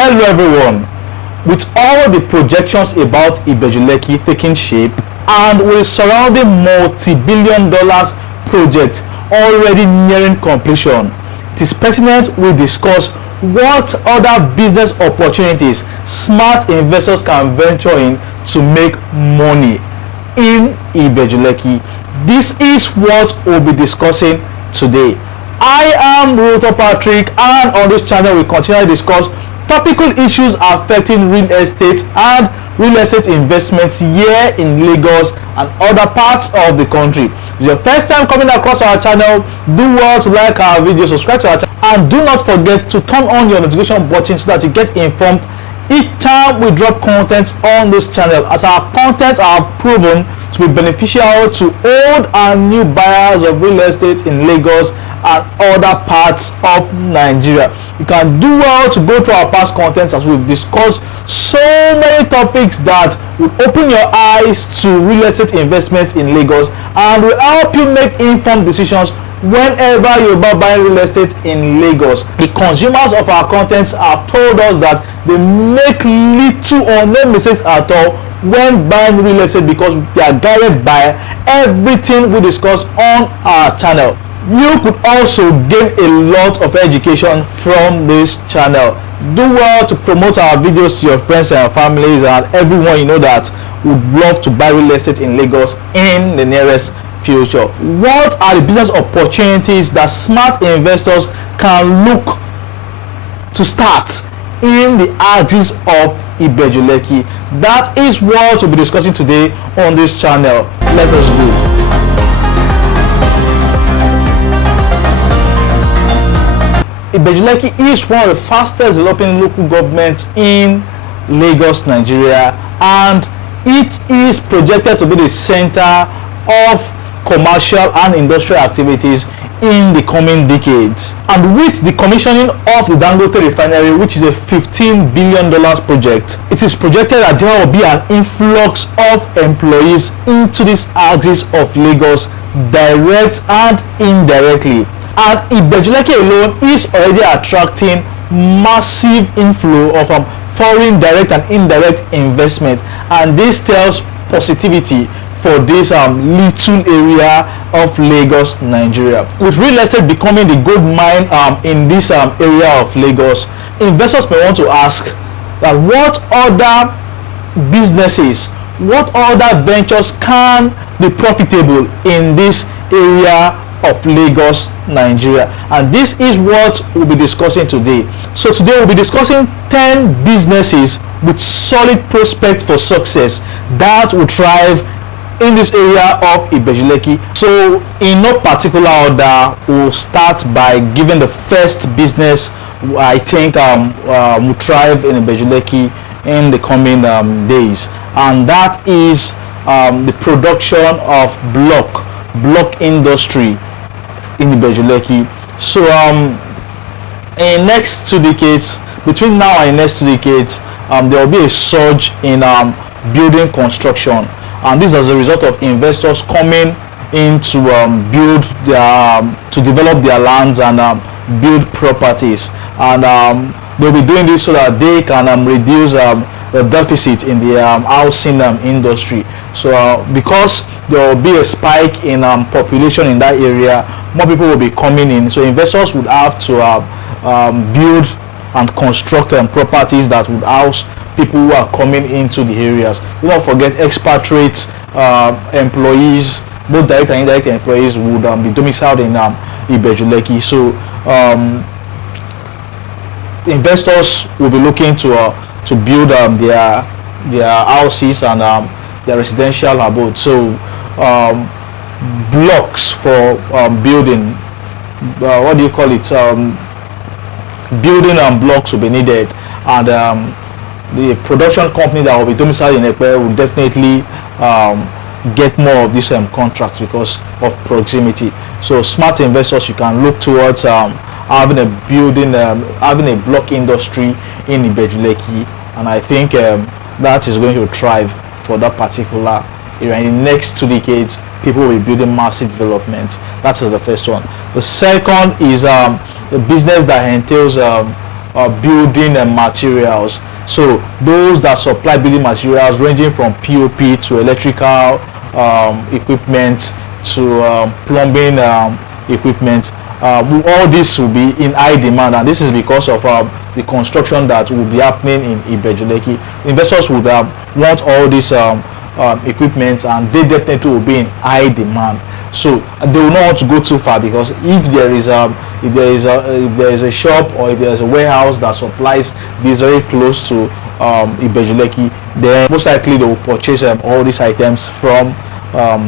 Hello everyone. With all the projections about Ibeju-Lekki taking shape and with surrounding multi-billion dollars project already nearing completion, it is pertinent we discuss what other business opportunities smart investors can venture in to make money in Ibeju-Lekki. This is what we'll be discussing today. I am Ruto Patrick, and on this channel we continue to discuss topical issues affecting real estate and real estate investments here in Lagos and other parts of the country. If it's your first time coming across our channel, do well to like our video, subscribe to our channel, and do not forget to turn on your notification button so that you get informed each time we drop content on this channel, as our content are proven to be beneficial to old and new buyers of real estate in Lagos and other parts of Nigeria. You can do well to go through our past contents, as we've discussed so many topics that will open your eyes to real estate investments in Lagos and will help you make informed decisions whenever you're about buying real estate in Lagos. The consumers of our contents have told us that they make little or no mistakes at all when buying real estate because they are guided by everything we discuss on our channel. You could also gain a lot of education from this channel. Do well to promote our videos to your friends and families and everyone you know that would love to buy real estate in Lagos in the nearest future. What are the business opportunities that smart investors can look to start in the axis of Ibeju-Lekki? That is what we'll be discussing today on this channel. Let us go. Ibeju-Lekki is one of the fastest developing local governments in Lagos, Nigeria, and it is projected to be the center of commercial and industrial activities in the coming decades. And with the commissioning of the Dangote Refinery, which is a $15 billion project, it is projected that there will be an influx of employees into this axis of Lagos, direct and indirectly. And Ibeju-Lekki alone is already attracting massive inflow of foreign direct and indirect investment, and this tells positivity for this little area of Lagos, Nigeria. With real estate becoming the gold mine in this area of Lagos, investors may want to ask that what other businesses, what other ventures can be profitable in this area of Lagos, Nigeria, and this is what we'll be discussing today. So today we'll be discussing 10 businesses with solid prospects for success that will thrive in this area of Ibeju-Lekki. So in no particular order, we'll start by giving the first business I think will thrive in Ibeju-Lekki in the coming days, and that is the production of block industry in Ibeju-Lekki. So in next 2 decades, between now and next 2 decades, there will be a surge in building construction, and this is as a result of investors coming in to build their to develop their lands and build properties, and they'll be doing this so that they can reduce the deficit in the housing industry. So because there will be a spike in population in that area, more people will be coming in, so investors would have to build and construct properties that would house people who are coming into the areas. Do not forget expatriate employees, both direct and indirect employees, would be domiciled in Ibeju-Lekki. So investors will be looking to build their houses and their residential abode. So blocks for building, what do you call it, building blocks will be needed, and the production company that will be domiciled in Ekpe will definitely get more of these contracts because of proximity. So smart investors, you can look towards having a building, having a block industry in Ibeju-Lekki, and I think that is going to thrive for that particular area. In the next 2 decades, people will be building massive development. That is the first one. The second is a business that entails building materials. So those that supply building materials ranging from POP to electrical equipment to plumbing equipment, all this will be in high demand, and this is because of the construction that will be happening in Ibeju-Lekki. Investors would want all this equipment, and they definitely will be in high demand. So they will not want to go too far, because if there is a shop or if there is a warehouse that supplies this very close to Ibeju-Lekki, then most likely they will purchase all these items from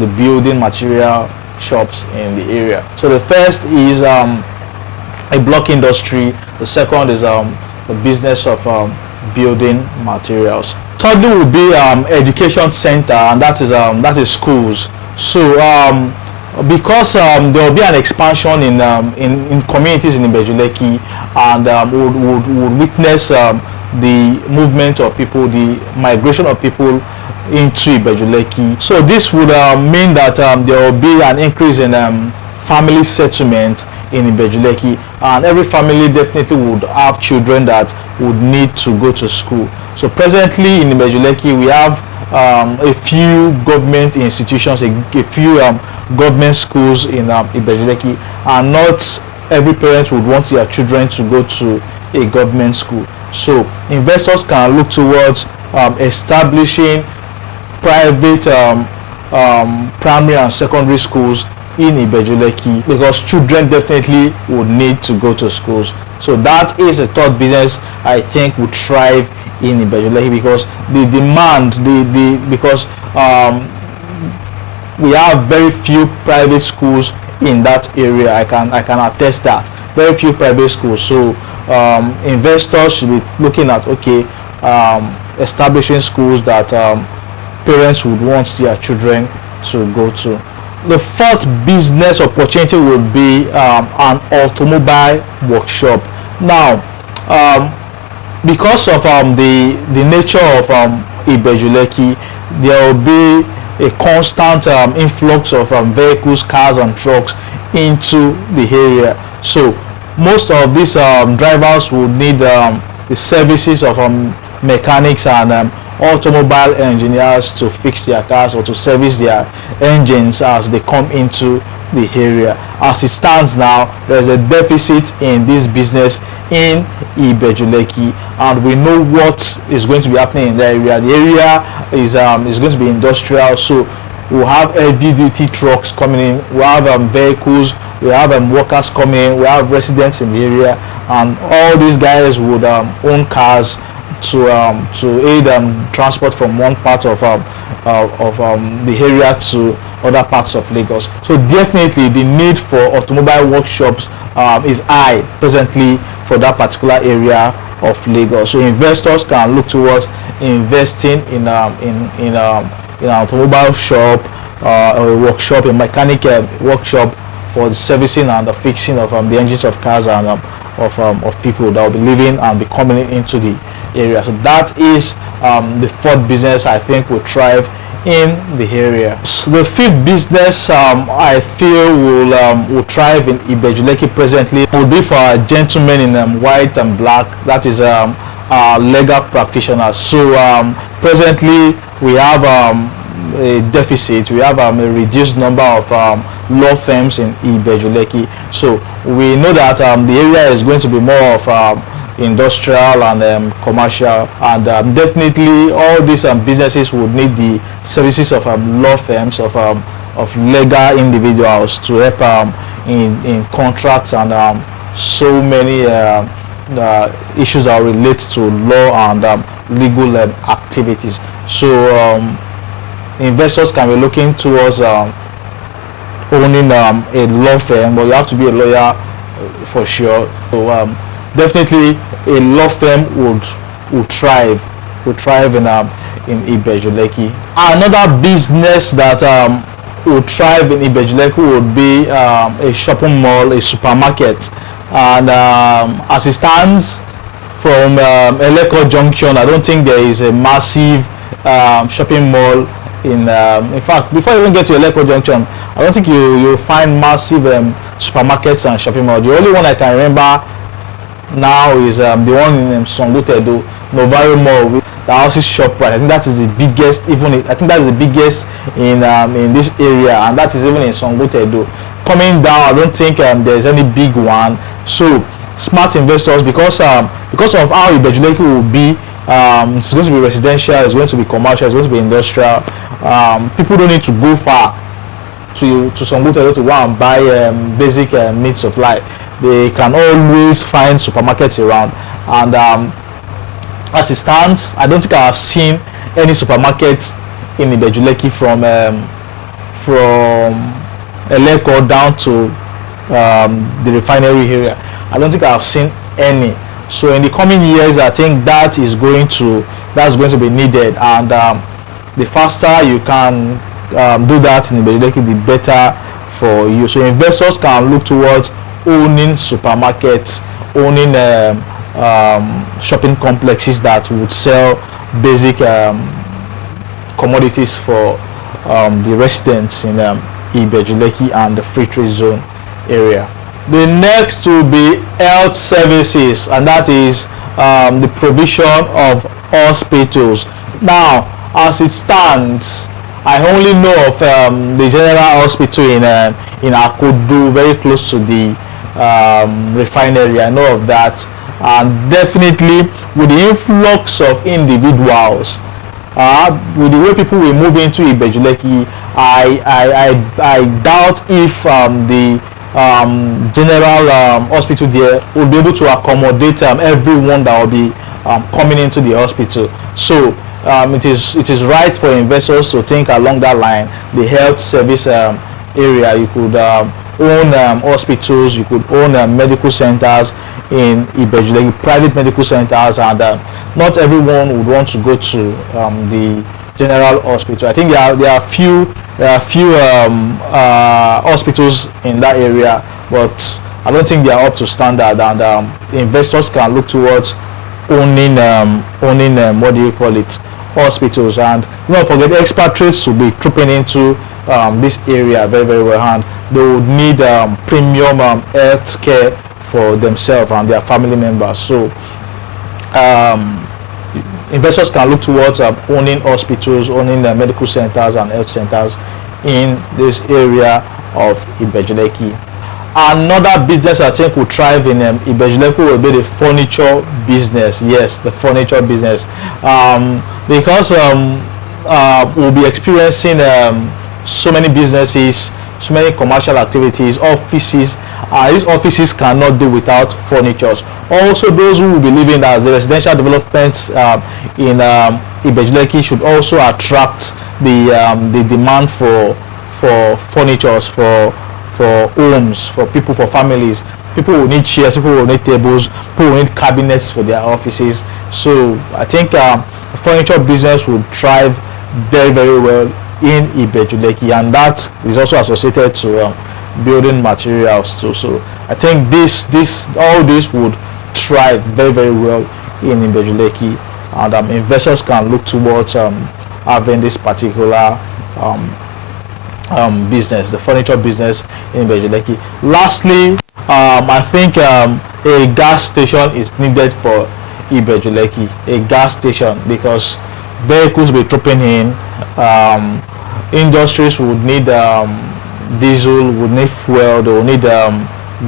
the building material shops in the area. So the first is a block industry. The second is the business of building materials. Thirdly will be education center, and that is schools. So because there will be an expansion in communities in Ibeju-Lekki, and would witness the movement of people, the migration of people into Ibeju-Lekki. So this would mean that there will be an increase in family settlement in Ibeju-Lekki, and every family definitely would have children that would need to go to school. So presently in Ibeju-Lekki we have a few government institutions, a few government schools in Ibeju-Lekki, and not every parent would want their children to go to a government school. So investors can look towards establishing private primary and secondary schools in Ibeju-Lekki, because children definitely would need to go to schools. So that is a third business I think would thrive in Ibeju-Lekki, because the demand, because we have very few private schools in that area. I can attest that, very few private schools. So investors should be looking at establishing schools that parents would want their children to go to. The fourth business opportunity would be an automobile workshop. Now, because of the nature of Ibeju-Lekki, there will be a constant influx of vehicles, cars and trucks into the area. So most of these drivers would need the services of mechanics and automobile engineers to fix their cars or to service their engines as they come into the area. As it stands now, there is a deficit in this business in Ibeju-Lekki, and we know what is going to be happening in that area. The area is going to be industrial, so we'll have heavy duty trucks coming in, we'll have vehicles, we have workers coming in, we have residents in the area, and all these guys would own cars to aid transport from one part of the area to other parts of Lagos. So definitely the need for automobile workshops is high presently for that particular area of Lagos. So investors can look towards investing in an automobile shop or a workshop, a mechanic workshop, for the servicing and the fixing of the engines of cars and of people that will be living and be coming into the area. So that is the fourth business I think will thrive in the area. So the fifth business I feel will thrive in Ibeju-Lekki presently will be for a gentleman in white and black, that is legal practitioners. So presently we have a deficit, we have a reduced number of law firms in Ibeju-Lekki. So we know that the area is going to be more of industrial and commercial, and definitely all these businesses would need the services of law firms, of legal individuals to help in contracts and so many issues that relate to law and legal activities. So investors can be looking towards owning a law firm, but you have to be a lawyer for sure. So definitely a law firm would thrive in Ibeju-Lekki. Another business that would thrive in Ibeju-Lekki would be a shopping mall, a supermarket. And as it stands from Eleko Junction, I don't think there is a massive shopping mall in fact, before you even get to Eleko Junction, I don't think you'll find massive supermarkets and shopping malls. The only one I can remember now is the one in Dangote Novare Mall, the houses shop price. I think that is the biggest, I think that's the biggest in this area, and that is even in Dangote. Coming down, I don't think there's any big one. So smart investors, because of how Ibeju-Lekki will be, it's going to be residential, it's going to be commercial, it's going to be industrial. People don't need to go far to Dangote to go and buy basic needs of life. They can always find supermarkets around, and as it stands, I don't think I have seen any supermarkets in Ibeju-Lekki from Eleko down to the refinery area. I don't think I have seen any. So in the coming years, I think that's going to be needed, and the faster you can do that in Ibeju-Lekki, the better for you. So investors can look towards owning supermarkets, owning shopping complexes that would sell basic commodities for the residents in Ibeju-Lekki and the free trade zone area. The next will be health services, and that is the provision of hospitals. Now, as it stands, I only know of the general hospital in Akodo, very close to the refinery. I know of that, and definitely with the influx of individuals, with the way people will move into Ibeju-Lekki, I doubt if the general hospital there will be able to accommodate everyone that will be coming into the hospital. So it is right for investors to think along that line. The health service area, you could own hospitals, you could own medical centers in Ibeju-Lekki, private medical centers, and not everyone would want to go to the general hospital. I think there are few hospitals in that area, but I don't think they are up to standard, and investors can look towards owning what do you call it, hospitals. And don't forget, expatriates to be trooping into this area very, very well, and they would need premium health care for themselves and their family members. So investors can look towards owning hospitals, owning medical centers and health centers in this area of Ibeju-Lekki. Another business I think will thrive in Ibeju-Lekki will be the furniture business. Yes, the furniture business, because we'll be experiencing so many businesses, so many commercial activities, offices. These offices cannot do without furniture. Also, those who will be living as the residential developments in Ibeju-Lekki should also attract the demand for furniture, for homes, for people, for families. People will need chairs, people will need tables, people will need cabinets for their offices. So I think furniture business will thrive very, very well in Ibeju-Lekki, and that is also associated to building materials too. So I think all this would thrive very, very well in Ibeju-Lekki, and investors can look towards having this particular business, the furniture business in Ibeju-Lekki. Lastly, I think a gas station is needed for Ibeju-Lekki, a gas station, because vehicles will be trooping in. Industries would need diesel, would need fuel, they will need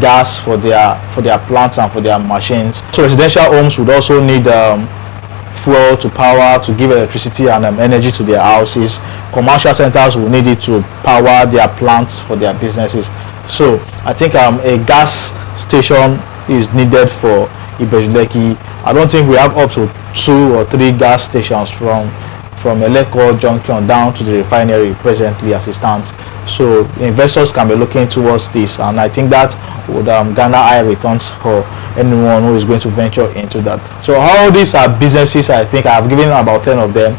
gas for their plants and for their machines. So residential homes would also need fuel to power, to give electricity and energy to their houses. Commercial centers will need it to power their plants for their businesses. So I think a gas station is needed for Ibeju-Lekki. I don't think we have up to 2 or 3 gas stations from Eleko Junction down to the refinery presently as it stands. So investors can be looking towards this, and I think that would garner high returns for anyone who is going to venture into that. So all these are businesses, I think I have given about 10 of them,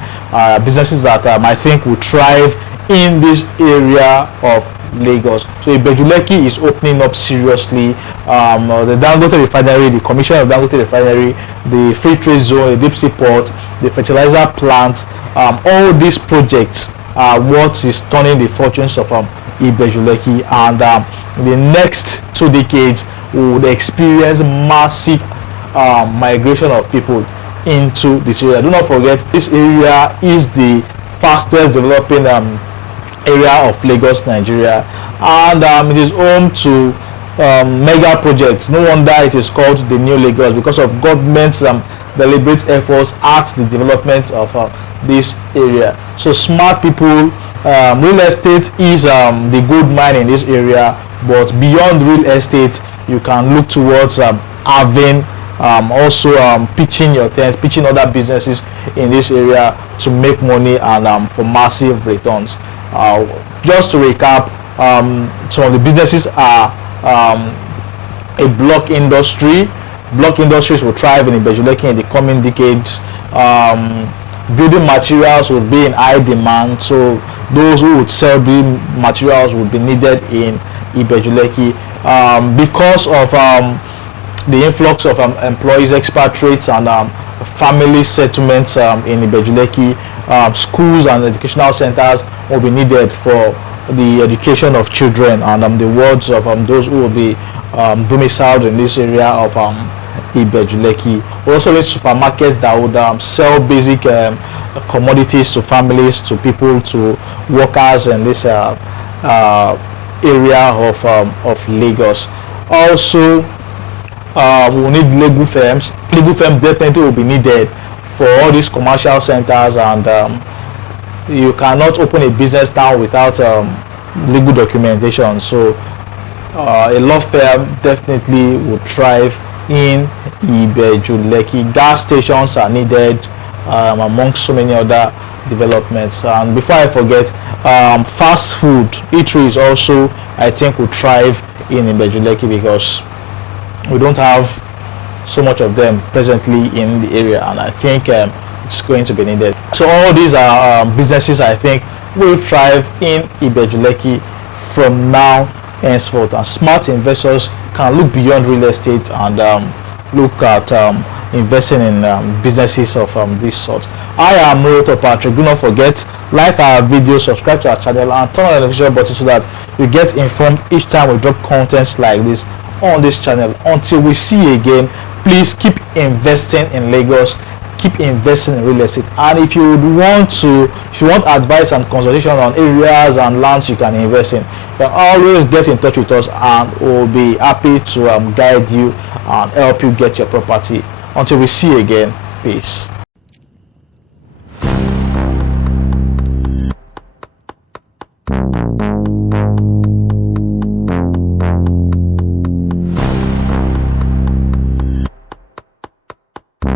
businesses that I think will thrive in this area of Lagos. So Ibeju-Lekki is opening up seriously. The Dangote Refinery, the commission of Dangote Refinery, the free trade zone, the deep sea port, the fertilizer plant, all these projects are what is turning the fortunes of Ibeju-Lekki, and the next 2 decades we would experience massive migration of people into this area. Do not forget, this area is the fastest developing area of Lagos, Nigeria, and it is home to mega projects. No wonder it is called the New Lagos, because of government's deliberate efforts at the development of this area. So smart people, real estate is the gold mine in this area, but beyond real estate, you can look towards having also pitching your tent, pitching other businesses in this area to make money and for massive returns. Just to recap, some of the businesses are a block industry. Block industries will thrive in Ibeju-Lekki in the coming decades. Building materials will be in high demand, so those who would sell building materials would be needed in Ibeju-Lekki. Because of the influx of employees, expatriates, and family settlements in Ibeju-Lekki, schools and educational centers will be needed for the education of children, and the words of those who will be domiciled in this area of Ibeju-Lekki. We also need supermarkets that would sell basic commodities to families, to people, to workers in this area of Lagos. Also, we will need legal firms. Legal firms definitely will be needed for all these commercial centers, and you cannot open a business now without legal documentation. So a law firm definitely would thrive in Ibeju-Lekki. Gas stations are needed, amongst so many other developments. And before I forget, fast food eateries also, I think, would thrive in Ibeju-Lekki, because we don't have so much of them presently in the area, and I think it's going to be needed. So all these are businesses I think will thrive in Ibeju-Lekki from now henceforth, and smart investors can look beyond real estate and look at investing in businesses of this sort. I am Roto Patrick. Do not forget, like our video, subscribe to our channel, and turn on the notification button so that you get informed each time we drop contents like this on this channel. Until we see you again, please keep investing in Lagos, keep investing in real estate. And if you want advice and consultation on areas and lands you can invest in, you can always get in touch with us, and we'll be happy to guide you and help you get your property. Until we see you again, peace.